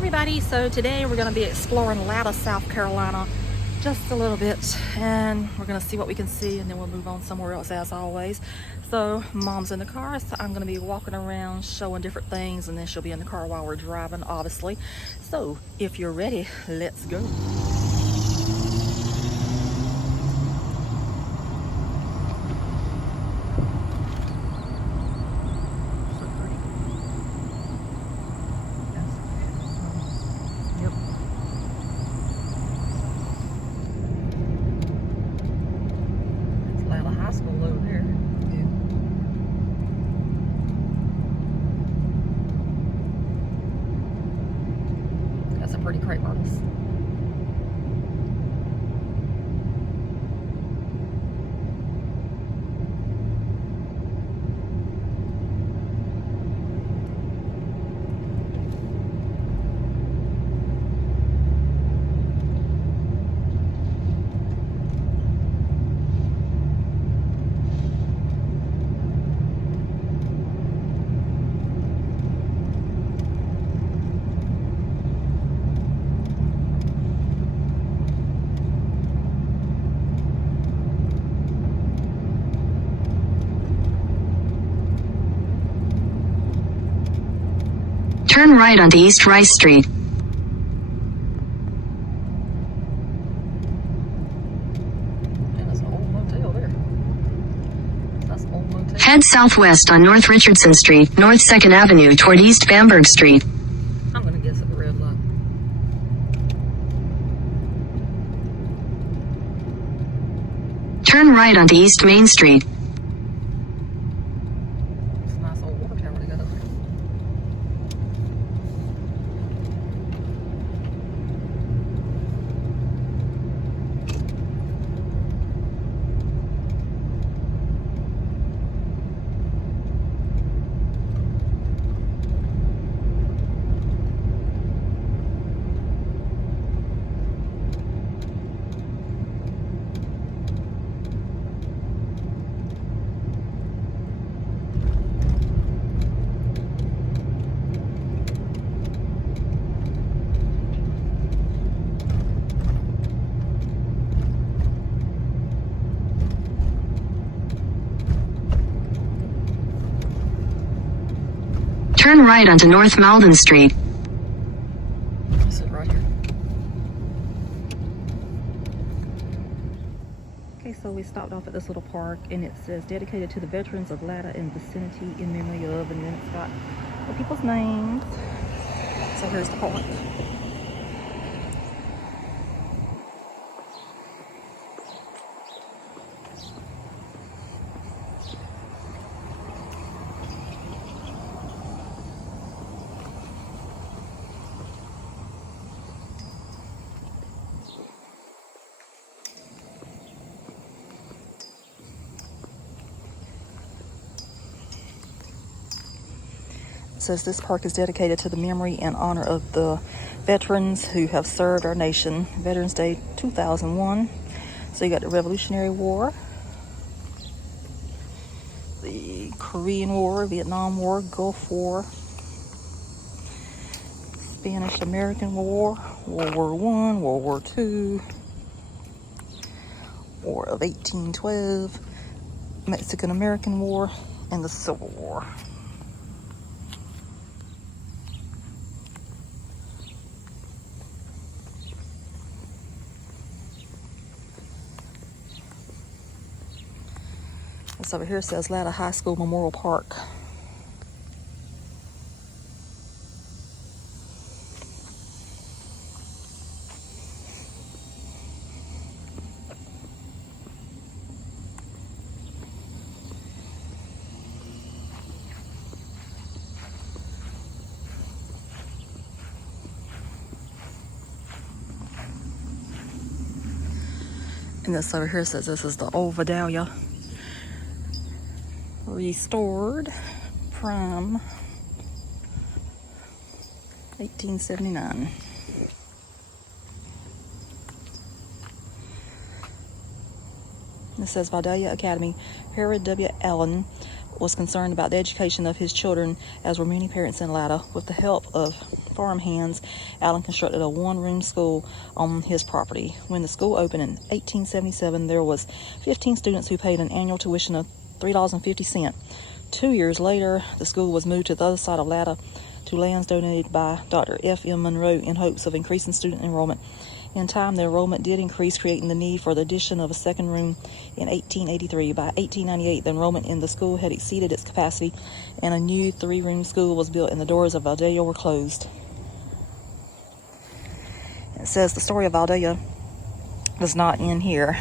everybody, so today we're going to be exploring Latta, South Carolina just a little bit, and we're going to see what we can see, and then we'll move on somewhere else as always. So mom's in the car, so I'm going to be walking around showing different things, and then she'll be in the car while we're driving, obviously. So if you're ready, let's go. Pretty crepe marks. Turn right onto East Rice Street. There's an old motel there. That's an old motel. Head southwest on North Richardson Street, North 2nd Avenue toward East Bamberg Street. I'm going to guess at the red light. Turn right onto East Main Street. It's a nice old water tower they got up there. Turn right onto North Malden Street. This is right here. Okay, so we stopped off at this little park, and it says dedicated to the veterans of Latta and vicinity in memory of, and then it's got the people's names. So here's the park. It says this park is dedicated to the memory and honor of the veterans who have served our nation. Veterans Day 2001. So you got the Revolutionary War, the Korean War, Vietnam War, Gulf War, Spanish-American War, World War I, World War II, War of 1812, Mexican-American War, and the Civil War. This over here says Latta High School Memorial Park. And this over here says this is the old Vidalia. Restored from 1879. This says Vidalia Academy. Herod W. Allen was concerned about the education of his children, as were many parents in Latta. With the help of farmhands, Allen constructed a one-room school on his property. When the school opened in 1877, there was 15 students who paid an annual tuition of $3.50. 2 years later, the school was moved to the other side of Latta to lands donated by Dr. F.M. Monroe in hopes of increasing student enrollment. In time, the enrollment did increase, creating the need for the addition of a second room in 1883. By 1898, the enrollment in the school had exceeded its capacity, and a new three-room school was built, and the doors of Vidalia were closed. It says the story of Vidalia does not end here.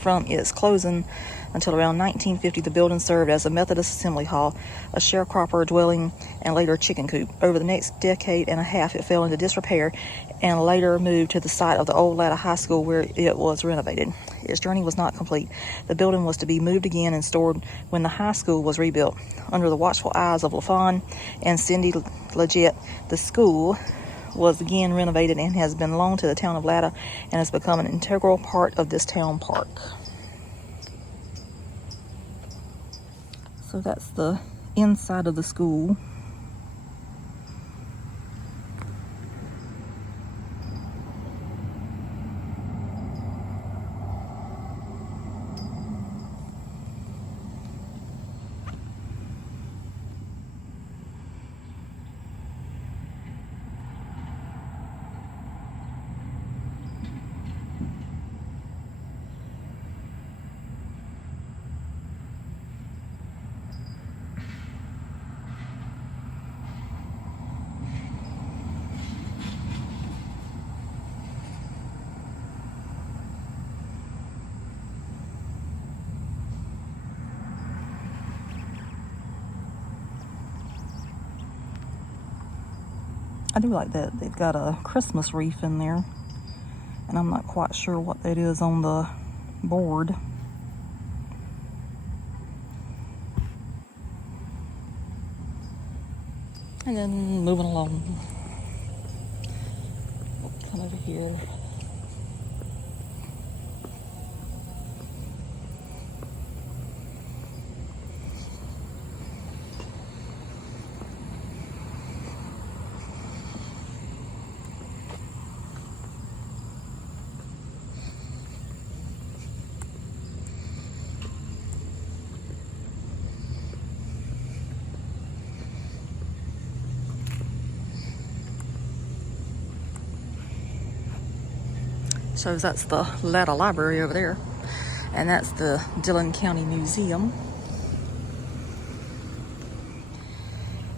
From its closing until around 1950, the building served as a Methodist assembly hall, a sharecropper dwelling, and later a chicken coop. Over the next decade and a half, it fell into disrepair and later moved to the site of the old Latta High School, where it was renovated. Its journey was not complete. The building was to be moved again and stored when the high school was rebuilt. Under the watchful eyes of LaFawn and Cindy Leggett, the school was again renovated and has been loaned to the town of Latta and has become an integral part of this town park. So that's the inside of the school. I do like that they've got a Christmas wreath in there, and I'm not quite sure what that is on the board. And then moving along, come over here. So that's the Latta Library over there, and that's the Dillon County Museum.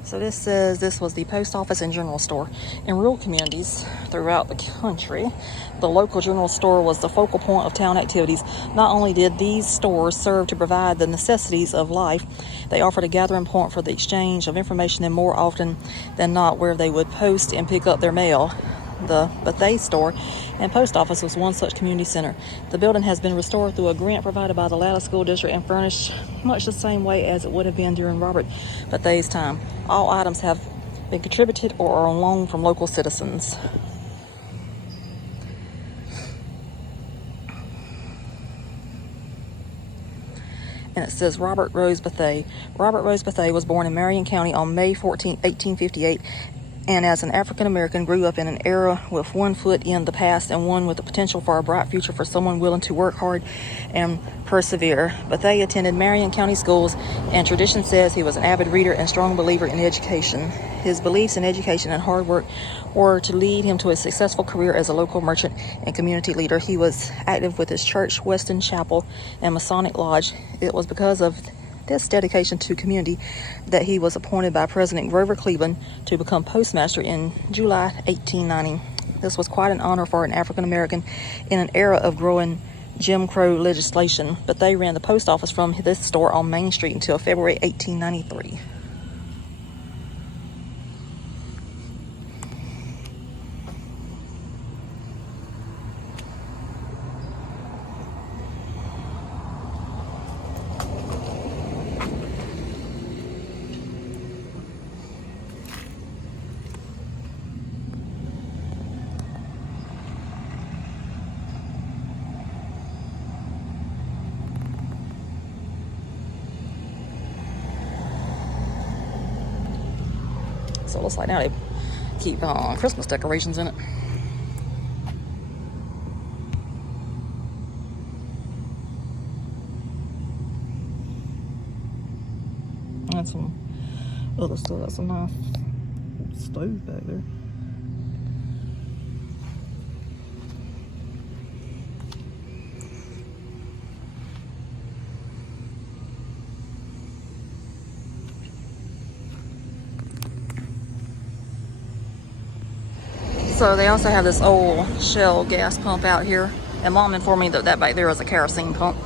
So this says this was the post office and general store. In rural communities throughout the country, the local general store was the focal point of town activities. Not only did these stores serve to provide the necessities of life, they offered a gathering point for the exchange of information, and more often than not, where they would post and pick up their mail. The Bethea store and post office was one such community center. The building has been restored through a grant provided by the Latta School District and furnished much the same way as it would have been during Robert Bethea's time. All items have been contributed or are on loan from local citizens. And it says Robert Rose Bethea. Robert Rose Bethea was born in Marion County on May 14, 1858, and as an African American grew up in an era with one foot in the past and one with the potential for a bright future for someone willing to work hard and persevere. Bethea attended Marion County schools, and tradition says he was an avid reader and strong believer in education. His beliefs in education and hard work were to lead him to a successful career as a local merchant and community leader. He was active with his church, Weston Chapel, and Masonic Lodge. It was because of this dedication to community that he was appointed by President Grover Cleveland to become postmaster in July 1890. This was quite an honor for an African American in an era of growing Jim Crow legislation, but they ran the post office from this store on Main Street until February 1893. So it looks like now they've keep Christmas decorations in it. And some other stuff. That's a nice stove back there. So they also have this old Shell gas pump out here, and Mom informed me that that back there is a kerosene pump.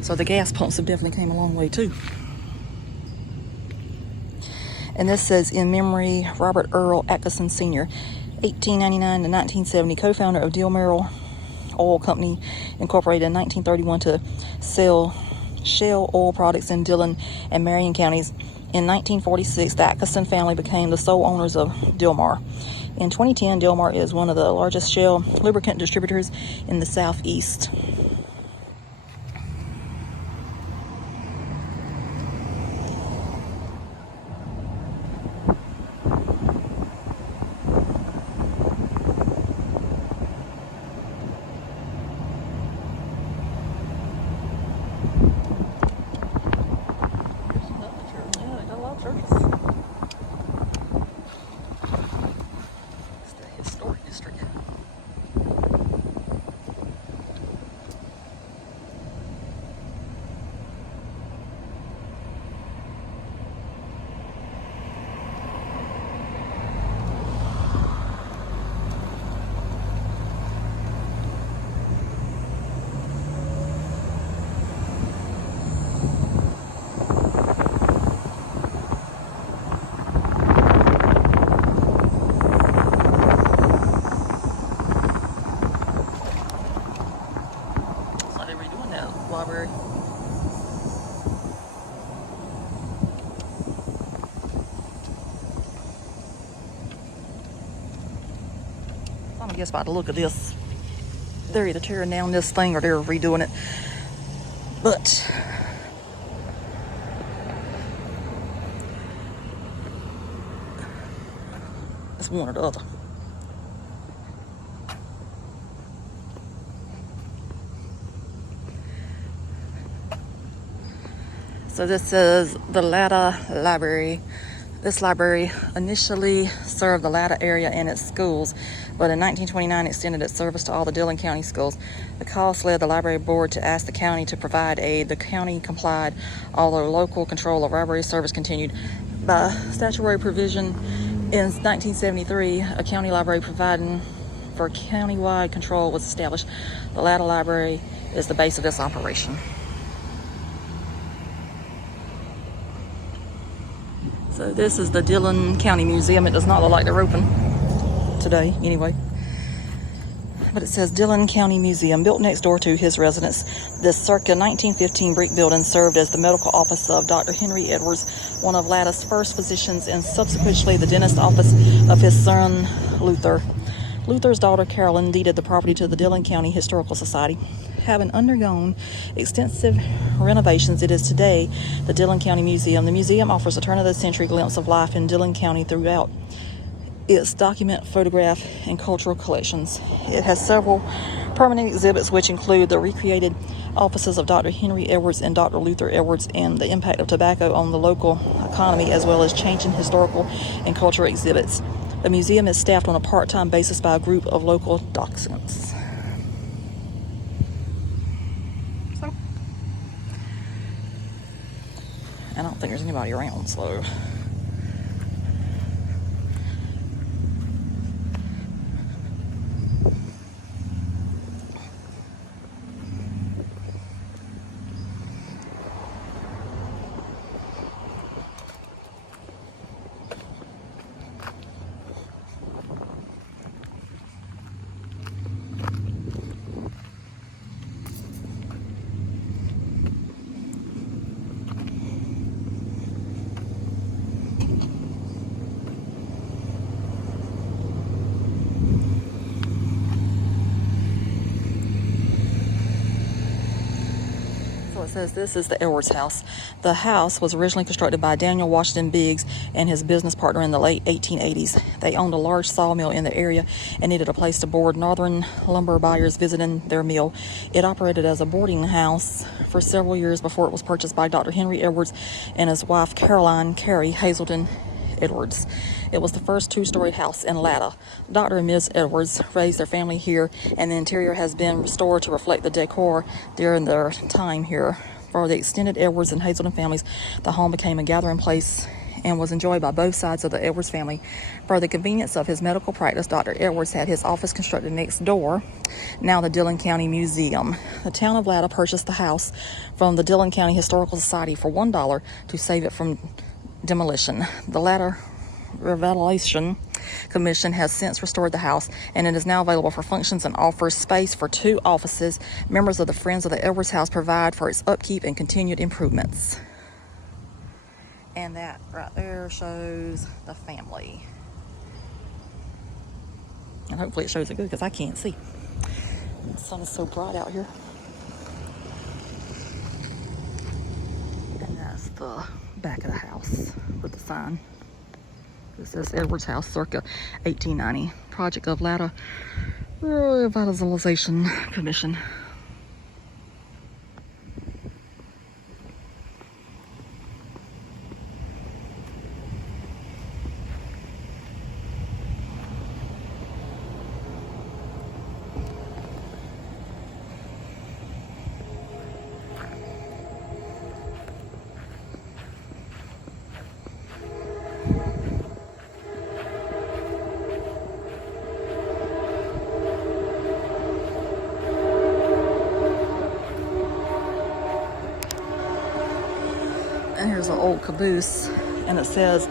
So the gas pumps have definitely came a long way too. And this says, in memory, Robert Earl Atkinson Sr., 1899 to 1970, co-founder of Dilmerle Oil Company, incorporated in 1931 to sell Shell oil products in Dillon and Marion counties. In 1946, the Atkinson family became the sole owners of Dilmar. In 2010, Dilmar is one of the largest Shell lubricant distributors in the Southeast. Library. I'm gonna guess by the look of this, they're either tearing down this thing or they're redoing it. But it's one or the other. So this is the Latta Library. This library initially served the Latta area and its schools, but in 1929 extended its service to all the Dillon County schools. The cost led the library board to ask the county to provide aid. The county complied, although local control of library service continued. By statutory provision in 1973, a county library providing for county-wide control was established. The Latta Library is the base of this operation. So this is the Dillon County Museum. It does not look like they're open today, anyway. But it says Dillon County Museum, built next door to his residence. This circa 1915 brick building served as the medical office of Dr. Henry Edwards, one of Latta's first physicians, and subsequently the dentist office of his son, Luther. Luther's daughter, Carolyn, deeded the property to the Dillon County Historical Society. Having undergone extensive renovations, it is today the Dillon County Museum. The museum offers a turn-of-the-century glimpse of life in Dillon County throughout its document, photograph, and cultural collections. It has several permanent exhibits, which include the recreated offices of Dr. Henry Edwards and Dr. Luther Edwards and the impact of tobacco on the local economy, as well as changing historical and cultural exhibits. The museum is staffed on a part-time basis by a group of local docents. I don't think there's anybody around, so. says this is the Edwards house. The house was originally constructed by Daniel Washington Biggs and his business partner in the late 1880s. They owned a large sawmill in the area and needed a place to board northern lumber buyers visiting their mill. It operated as a boarding house for several years before it was purchased by Dr. Henry Edwards and his wife Caroline Carey Hazelton Edwards. It was the first two-story house in Latta. Dr. and Ms. Edwards raised their family here, and the interior has been restored to reflect the decor during their time here. For the extended Edwards and Hazelton families, the home became a gathering place and was enjoyed by both sides of the Edwards family. For the convenience of his medical practice, Dr. Edwards had his office constructed next door, now the Dillon County Museum. The town of Latta purchased the house from the Dillon County Historical Society for $1 to save it from demolition. The Latta Revitalization Commission has since restored the house, and it is now available for functions and offers space for 2 offices. Members of the Friends of the Edwards House provide for its upkeep and continued improvements. And that right there shows the family. And hopefully it shows it good because I can't see. The sun is so bright out here. And that's the back of the house with the sign. This is Edwards House, circa 1890. Project of Latta Revitalization Commission. And here's an old caboose, and it says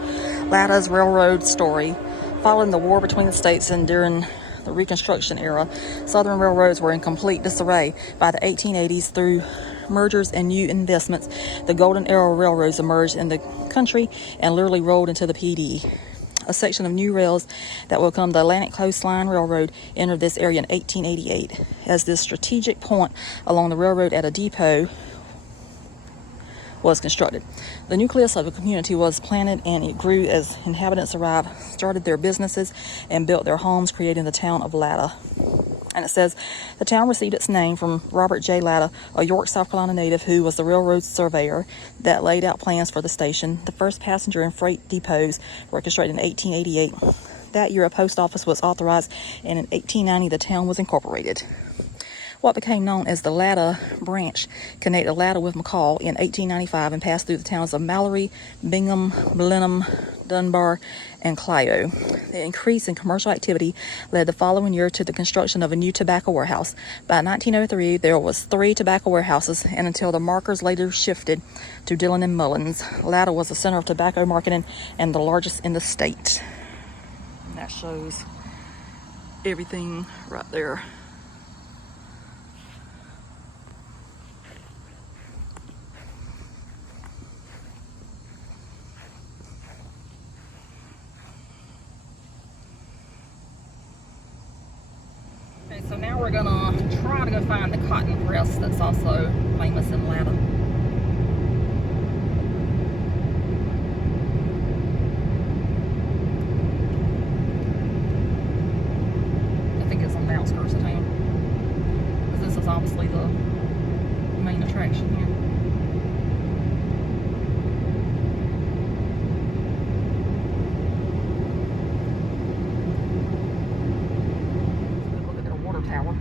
Latta's Railroad Story. Following the war between the states and during the Reconstruction era, Southern railroads were in complete disarray. By the 1880s, through mergers and new investments, the Golden Era railroads emerged in the country and literally rolled into the PD. A section of new rails that will become the Atlantic Coastline Railroad entered this area in 1888. As this strategic point along the railroad at a depot was constructed, the nucleus of the community was planted, and it grew as inhabitants arrived, started their businesses, and built their homes, creating the town of Latta. And it says the town received its name from Robert J. Latta, a York, South Carolina native who was the railroad surveyor that laid out plans for the station. The first passenger and freight depots were constructed in 1888. That year, a post office was authorized, and in 1890, the town was incorporated. What became known as the Latta branch connected Latta with McCall in 1895 and passed through the towns of Mallory, Bingham, Blenheim, Dunbar, and Clio. The increase in commercial activity led the following year to the construction of a new tobacco warehouse. By 1903, there was 3 tobacco warehouses, and until the markers later shifted to Dillon and Mullins, Latta was the center of tobacco marketing and the largest in the state. And that shows everything right there. Okay, so now we're gonna try to go find the cotton press that's also famous in Latta. I think it's on the outskirts of town, because this is obviously the main attraction here. Tower.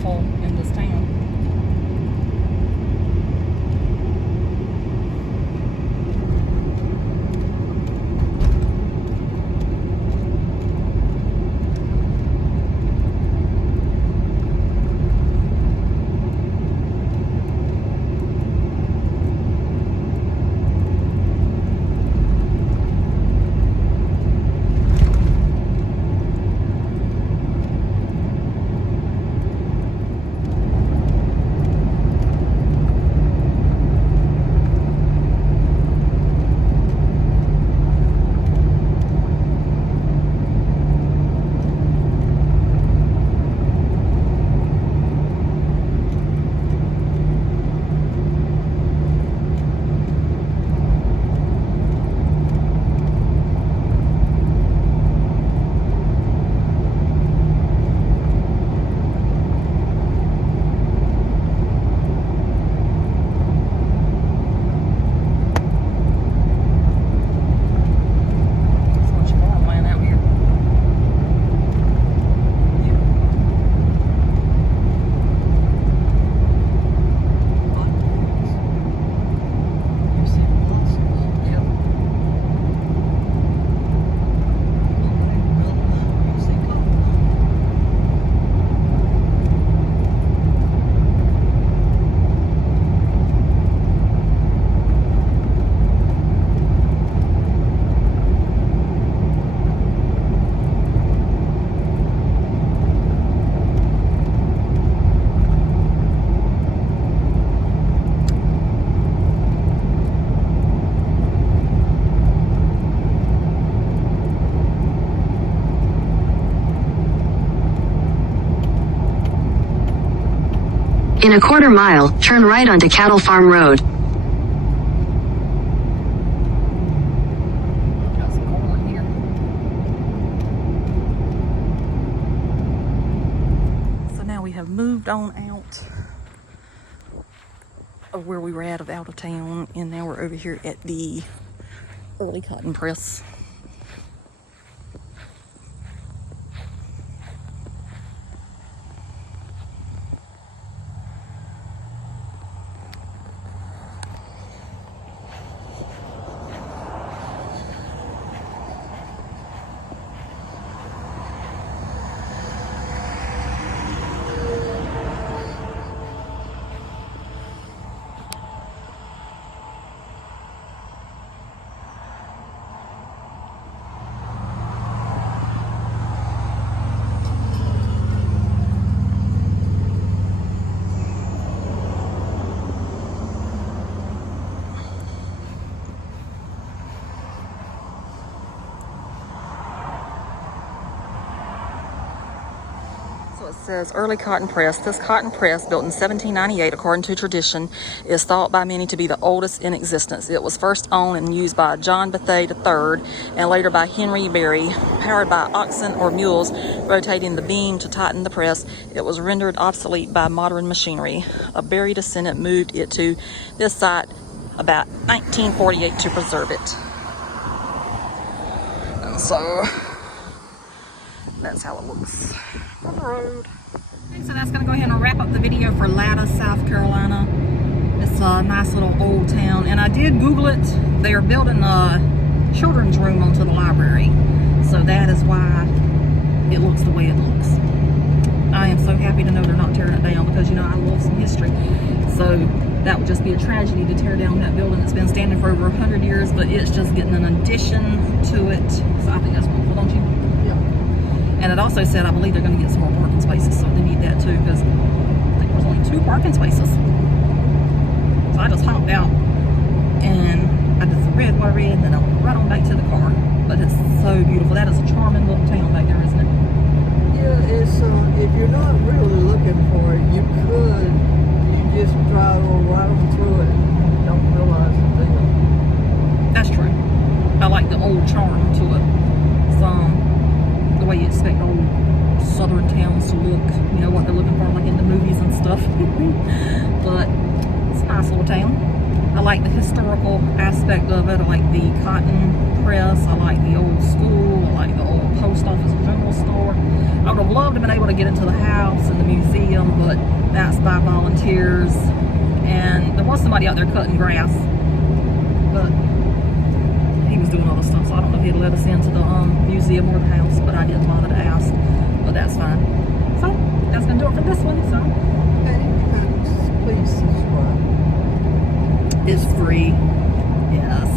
beautiful in this town. In a quarter mile, turn right onto Cattle Farm Road. Got some corn here. So now we have moved on out of where we were out of town, and now we're over here at the early cotton press. It says early cotton press. This cotton press, built in 1798 according to tradition, is thought by many to be the oldest in existence. It was first owned and used by John Bethea III and later by Henry Berry. Powered by oxen or mules rotating the beam to tighten the press, it was rendered obsolete by modern machinery. A Berry descendant moved it to this site about 1948 to preserve it. And so that's how it looks from the road. Okay, so that's going to go ahead and wrap up the video for Latta, South Carolina. It's a nice little old town, and I did Google it. They are building a children's room onto the library, so that is why it looks the way it looks. I am so happy to know they're not tearing it down, because you know I love some history. So that would just be a tragedy to tear down that building that's been standing for over 100 years, but it's just getting an addition to it. So I think that's wonderful, don't you? And it also said, I believe they're going to get some more parking spaces, so they need that too, because I think there's only 2 parking spaces. So I just hopped out and I did some red water red, and then I went right on back to the car. But it's so beautiful. That is a charming little town back there, isn't it? Yeah, it's if you're not really looking for it, you just drive right on through it and don't realize it's there. That's true. I like the old charm to it. The way you expect old southern towns to look, you know, what they're looking for, like in the movies and stuff. But it's a nice little town. I like the historical aspect of it. I like the cotton press. I like the old school. I like the old post office general store. I would have have loved to have been able to get into the house and the museum, but that's by volunteers. And there was somebody out there cutting grass, but he was doing other stuff, so I don't know if he'd let us into the museum or the house, but I didn't bother to ask, but that's fine. So that's gonna do it for this one. So Please subscribe. it's free. Yes.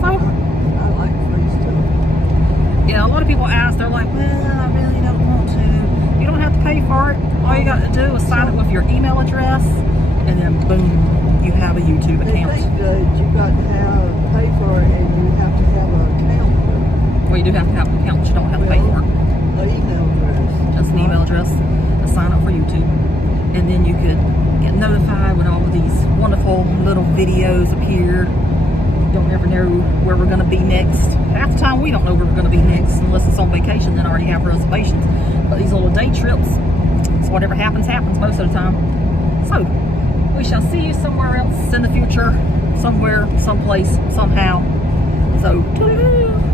So I like free stuff. yeah, a lot of people ask, they're like, well, I really don't want to. You don't have to pay for it. All you got to do is sign up with your email address, and then boom, you have a YouTube They account. think that you got to pay for it, and you have to have an account. Well, you do have to have an account, but you don't have to pay for it. An email address. Just an email address to sign up for YouTube. And then you could get notified when all of these wonderful little videos appear. Don't ever know where we're going to be next. Half the time we don't know where we're going to be next unless it's on vacation, then already have reservations. But these little day trips, so whatever happens, happens most of the time. So we shall see you somewhere else in the future, somewhere, someplace, somehow. So, toodaloo.